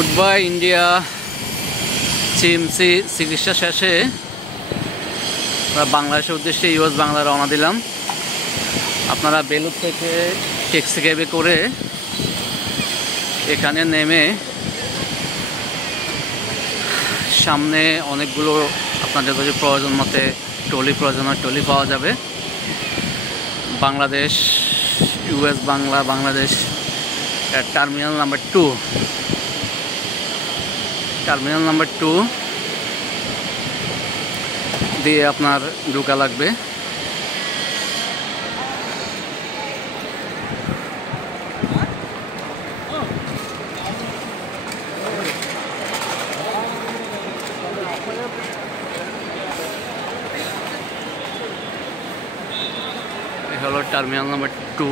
Good bye India চিএমসি চিকিৎসা শেষে বাংলাদেশের উদ্দেশ্যে ইউএস বাংলা রওনা দিলাম। আপনারা বেলুর থেকে ট্যাক্সি ক্যাবে করে এখানে নেমে সামনে অনেকগুলো আপনাদের যদি প্রয়োজন মতে প্রয়োজন হয় ট্রলি পাওয়া যাবে। বাংলাদেশ ইউএস বাংলাদেশ টার্মিনাল নাম্বার 2 দিয়ে আপনার ঢোকা লাগবে। এই হলো টার্মিনাল নাম্বার 2।